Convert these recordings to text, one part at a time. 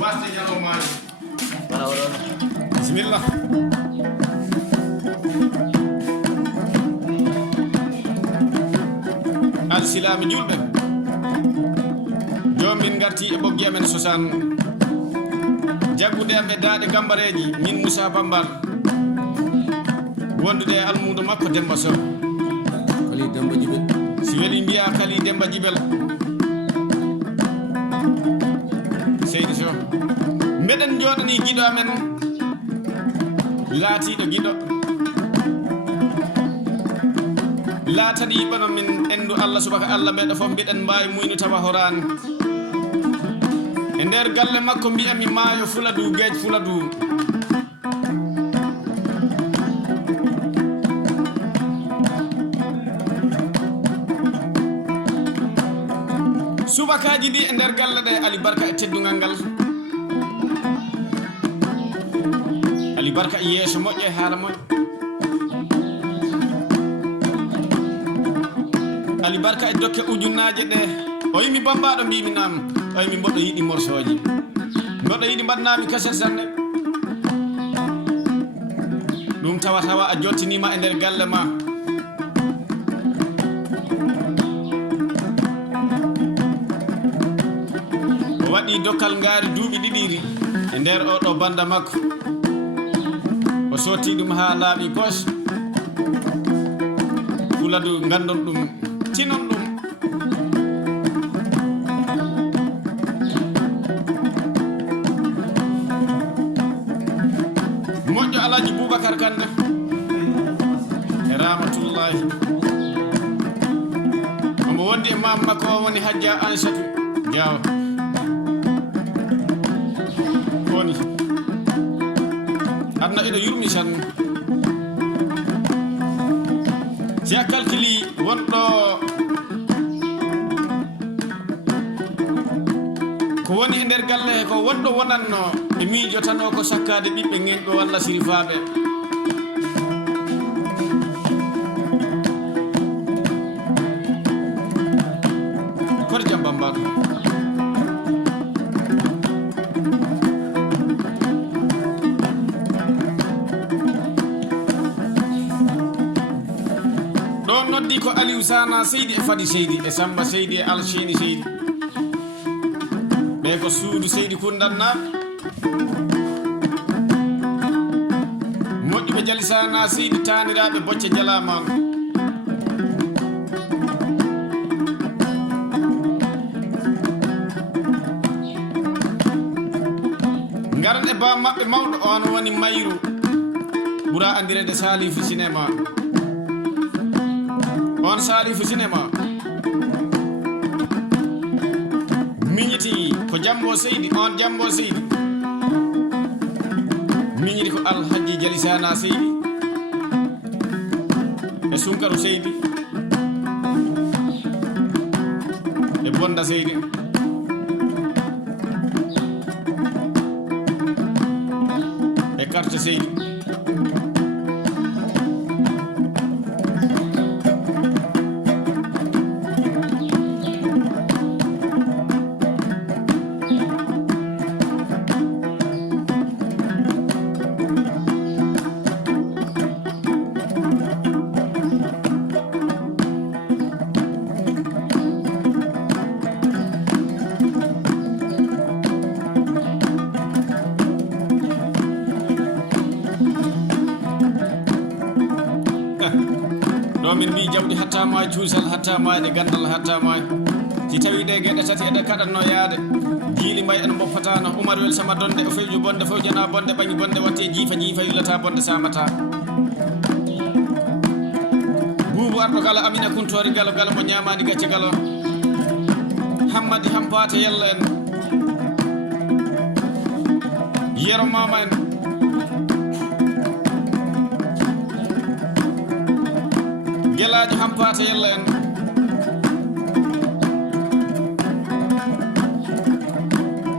wasde ñalawmaji wala oɗon bisimilla alsilami julɓe jom min garti e ɓoggi amen sosan jaggude am e daaɗe gambareji min Moussa Bambal wondude e almudo makko Demba Sow Kali Demba Jibel si weeli mbiya Kali Demba Jibel seydi Sow mbeɗen jooɗani giɗo amen laatiɗo giɗo laatani yiɓano min endu Allah subaka Allah meɗo fof mbiɗen mbawi muynu tawa horani e nder galle makko mbiyami maayo Fuladu Gueej Fuladu subakaji ɗi e nder galle ɗe Ali Barka e teddungal ngal Ali Barka e yeeso moƴƴo e haala moƴƴo Ali Barka e dokke ujunnaje ɗe o yimi bambaɗo mbimi nam o yimi mboɗo yiɗi morsoji mboɗo yiɗi mbaɗnami kaset sanne ɗum tawa a jottinima e nder galle ma o waɗi dokkal ngaari duuɓi ɗiɗiri e nder oɗo banda makko o sotti ɗum ha laaɓi pos Fuladu gandon ɗum tinon ɗum moƴƴo Alaji Boubacar Kande e rahmatullahi omo wondi e mam makko o woni Hajja Ansatou Diaw woni adna eɗo yurmi tan si a calculi wonɗo ko woni e nder galle he ko wonɗo wonanno e miijo tan o ko sakkade ɓiɓɓe ŋenɓe walla sirifaɓe koto jam Bambal ɗon noddi ko Aliou Sana Seydi e Fadi Seydi e Samba Seydi e Alcheni Seydi ɓe ko suudu Seydi Koundannaɓe moƴƴuɓe Jali Sana Seydi taniraɓe Bocce Jalama garan e ba maɓɓe mawɗo on woni Mayru ɓura andirede Salifu Cinéma on Salifu Cinéma miñiti ko Jambo Seydi on Jambo Seydi miñiti ko Alhaji Jali Sana Seydi e Sunkaru Seydi e Bonda Seydi e Carte Seydi ɗo min mbi jawdi hattama e cuusal hattama e gandal hattama si tawi ɗe gueɗe tati eɗe kaɗanno yaade jiili mbay ene boppatano Oumar wel sama donde o fewju bonde fewjana bonde ɓañi bonde watte jiifa jiifa yillata bonde samata Boubou arɗo galo Amina Kuntori galo galo mo ñamani gacce galo Hammadi Hampate Yella en Yero Mama en Gelaji Hampate Yella en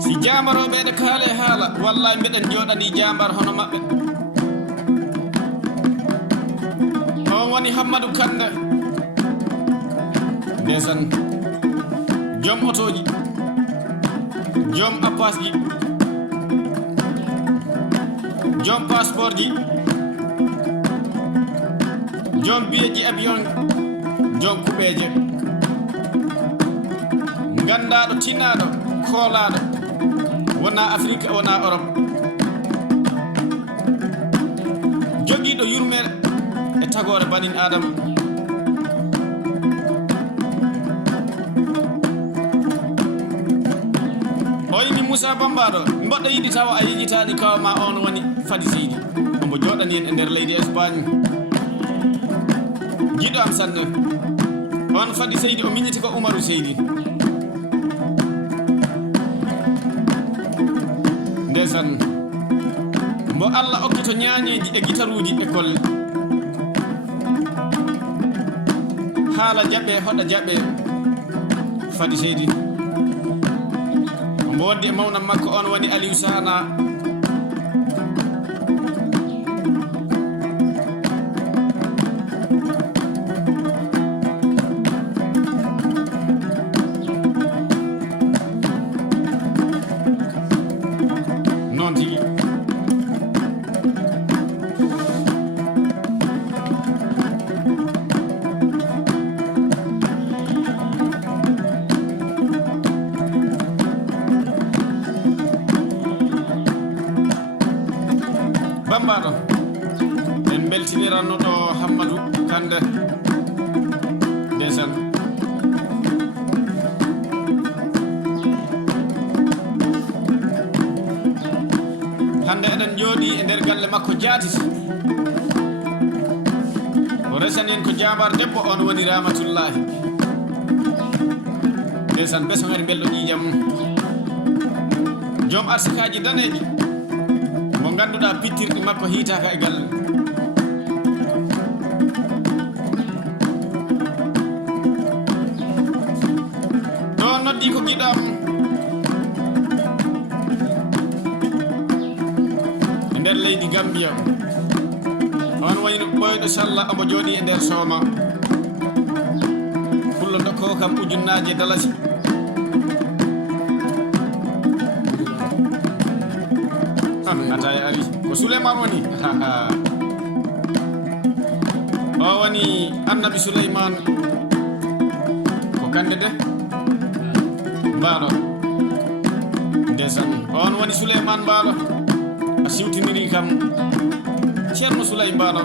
si jamaroɓe ɗe kaale haala wallahi mbiɗen joɗani jambar hono maɓɓe on woni Hammadou Kande ndesan joom otoji joom appas ji jom passeport ji jom biyeji avion jom kuɓeje gandaɗo tinnaɗo koolaɗo wona Afrique wona Europe jogiiɗo yurmere e tagore banin adama o yimi Moussa Bambaɗo mboɗɗo yiɗi tawa a yejitani kawma on woni Fadi Seydi omo joɗani en e nder leydi Espagne jiɗo am sanne on Fadi Seydi o miñiti ko Umaru Seydi ndesan mbo Allah okkito ñaañeji e guitaruji école haala jaɓe hoɗa jaɓe Fadi Seydi mbo waddi e mawnam makko on woni Aliou Sana noon tigi Bambaɗo en beltinirannoɗo Hammadou Kande ndesan hande eɗen jooɗi e nder galle makko jaatiti o resani en ko jabar debbo on woni Ramatoullahi ndesan beso ngari belɗo ƴiƴam joom arsikaji daneji mo ganduɗa pittirɗi makko hiitaka e galle ɗo noddi ko giɗam e nder leydi Gambia on wayno ɓoyɗo Salla omo jooɗi e nder sooma pullo dokko kam ujunnaje dalasi ataye ari ko Souleymane woni o woni annabi Souleymane ko Kande de mbaɗo ndesan on woni Souleymane mbaɗo a siwtiniri kam ceerno Souley mbaɗo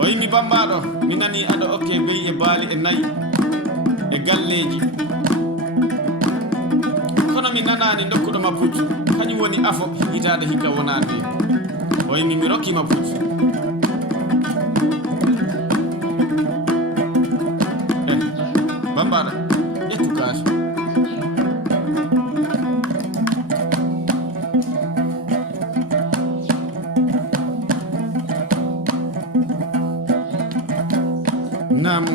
o yimi Bambaɗo mi nani aɗa okke beyi e baali e nayi e galleji kono mi nanani dokkuɗoma puccu kañum woni afo hitade hikka wonande o yimi mi rokkima puccu Bambaɗo ƴettu kaas namu